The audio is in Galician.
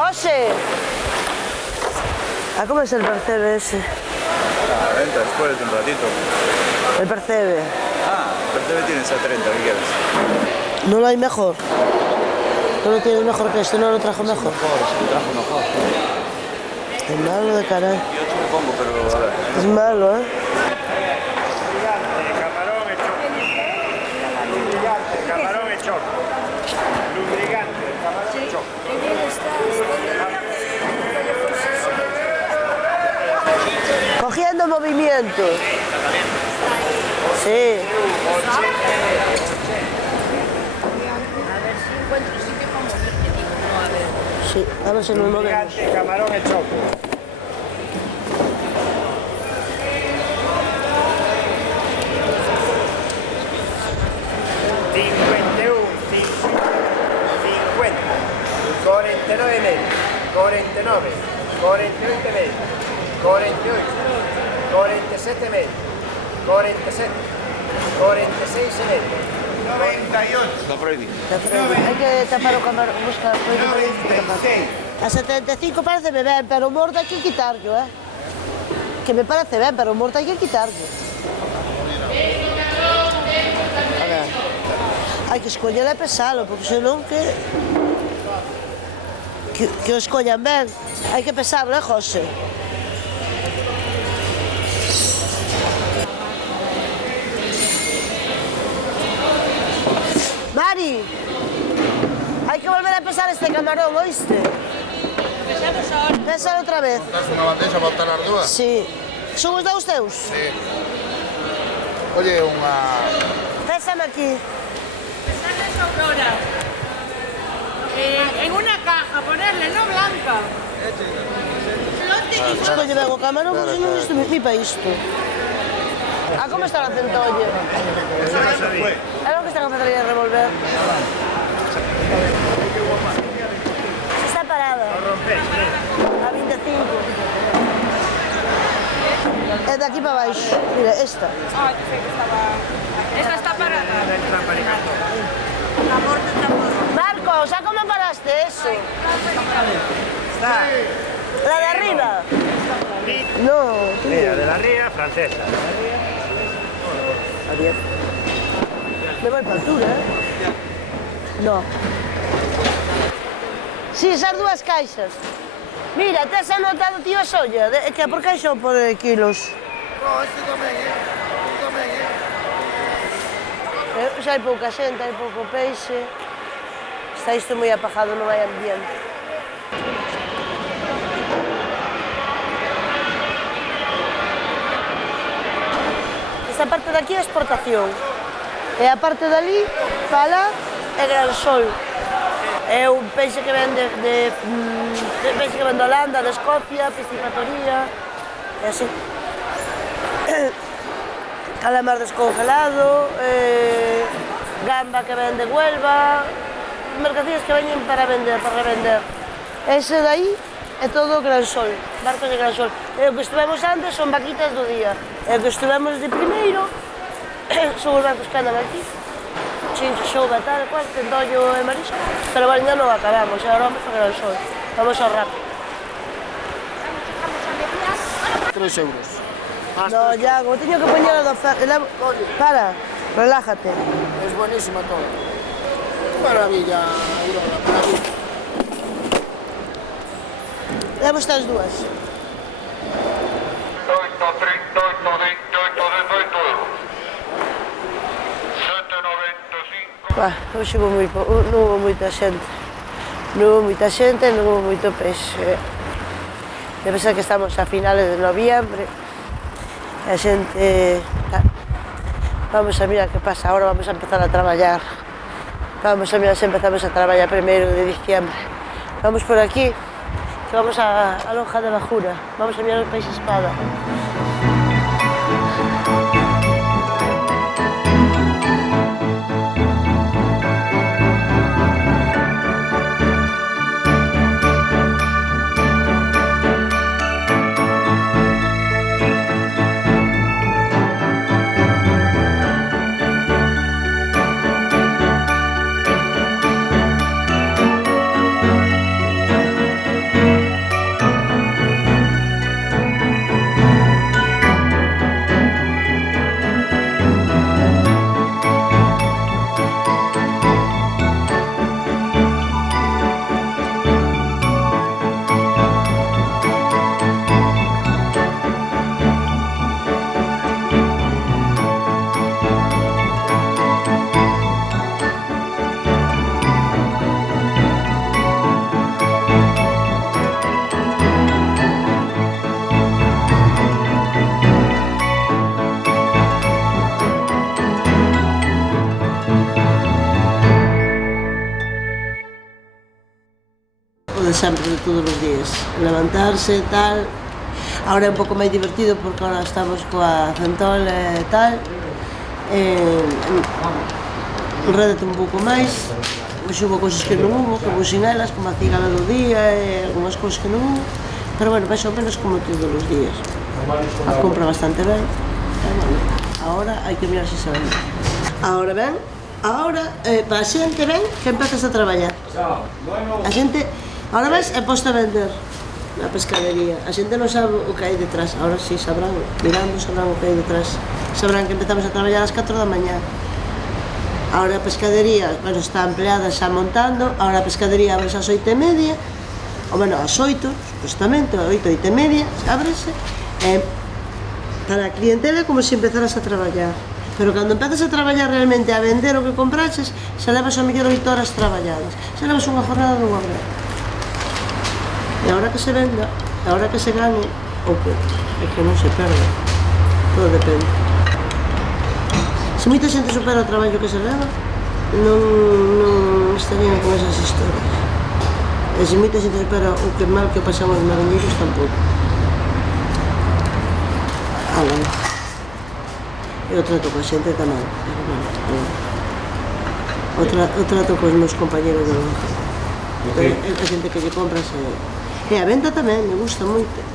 José, ¿a cómo es el percebe ese? A la venta después de un ratito. El percebe. El percebe tienes a 30, ¿qué quieres? ¿No lo hay mejor? ¿No lo tienes mejor que este? ¿No lo trajo mejor? Sí, lo trajo mejor. Es malo de caray. Yo te lo pongo, pero a ver. Es malo, ¿eh? Camarón e choco. Lubricante, camarón e choco. Cogiendo movimiento. Sí. Sí, a ver si nos movemos. Lubricante, camarón e choco. $49 medio, 49, 48 medio, 48, 47 medio, 47, 46 y medio, 98, Está prohibido. Hay que tapar o camarón, buscar. 96. A 75 parece ben, pero o morto hai que quitarlo, eh? Que me parece ben, pero o morto hai que quitarlo. A ver. Hai que escoller e pesalo, porque senón que o escollan ben. Hai que pesarlo, José? Mari, hai que volver a pesar este camarón, oíste? Pesamos ahora. Pésalo outra vez. Estás unha bandeja para botar as dúas? Sí. Son os dous teus? Sí. Oye, unha... Pésame aquí. Pesarles Aurora. En una caja, ponerle, no blanca. Lote y Escolle ben o camarón, porque non isto me flipa isto. Ah, como está a centolle? É lo que están a fazer aí a revolver. Está parada. A 25. É de aquí para baixo. Mira, esta. Ah, que sei que estaba... Esta está parada. Amor de tambor. Marcos, ¿a cómo paraste eso? Está. La de arriba. No, Mira, de la ría francesa. a 10. Me voy para altura, ¿eh? No. Sí, esas dúas caixas. Mira, te has anotado, tío, a solla, que por caixa ou por kilos? No, este tamén, este tamén, Xa hai pouca xente, hai pouco peixe. Está isto moi apagado, non hai ambiente. Esta parte de aquí é exportación. E a parte dali, para é Gran Sol. É un peixe que vende de peixe que vende de Holanda, de Escocia, piscifactoría, e así. Calamar descongelado, gamba que vende Huelva, mercancías que veñen para vender, para revender. Ese de aí é todo Gran Sol, barcos de Gran Sol. E o que estivemos antes son vaquitas do día. E o que estivemos de primeiro son os barcos que andan aquí. Chincho, xouba, tal, cual, tentollo e marisco. Pero bueno, ainda non acabamos, agora vamos a Gran Sol. Vamos ao rápido. 3 euros. No, ya, como teño que poñer a do para, relájate. Es buenísima toda. Maravilla, Aurora, maravilla. Levo estas dúas. 38, 38, 28, 18 euros. 7,95. Hoxe non hubo moita xente. Non hubo moita xente, non hubo moito peixe. Debe ser que estamos a finales de noviembre. E a xente... Vamos a mirar que pasa, agora vamos a empezar a traballar. Vamos a mirar se empezamos a traballar primeiro de diciembre. Vamos por aquí, que vamos a Lonja de Bajura. Vamos a mirar o peixe espada. o de sempre, de todos os días. Levantarse, tal. Ahora é un pouco máis divertido porque ahora estamos coa centol e tal. Enrédate un pouco máis. Hoxe hubo cousas que non hubo, que vou sin elas, como a cigala do día e algunhas cousas que non hubo. Pero bueno, máis ou menos como todos os días. A compra bastante ben. Bueno, ahora hai que mirar se se vende. Ahora ben, para a xente ben que empezas a traballar. A xente, ahora ves, é posta a vender na pescadería. A xente non sabe o que hai detrás. Ahora sí sabrán, mirando sabrán o que hai detrás. Sabrán que empezamos a traballar ás 4 da mañá. Ahora a pescadería, bueno, está empleada xa montando. Ahora a pescadería abre ás 8:30. O bueno, ás 8, supostamente, 8:30, ábrese. Para a clientela é como se empezaras a traballar. Pero cando empezas a traballar realmente, a vender o que compraches, xa levas ao mellor 8 horas traballadas. Xa levas unha jornada dunha hora. E a hora que se venda, a hora que se gane, o que é que non se perde. Todo depende. Se moita xente supera o traballo que se leva, non estarían con esas historias. E se moita xente supera o que mal que o pasamos os mariñeiros, tampouco. E o trato coa xente está mal, pero bueno, o trato cos meus compañeros de longe. A xente que lle compras e a venta tamén, me gusta moito.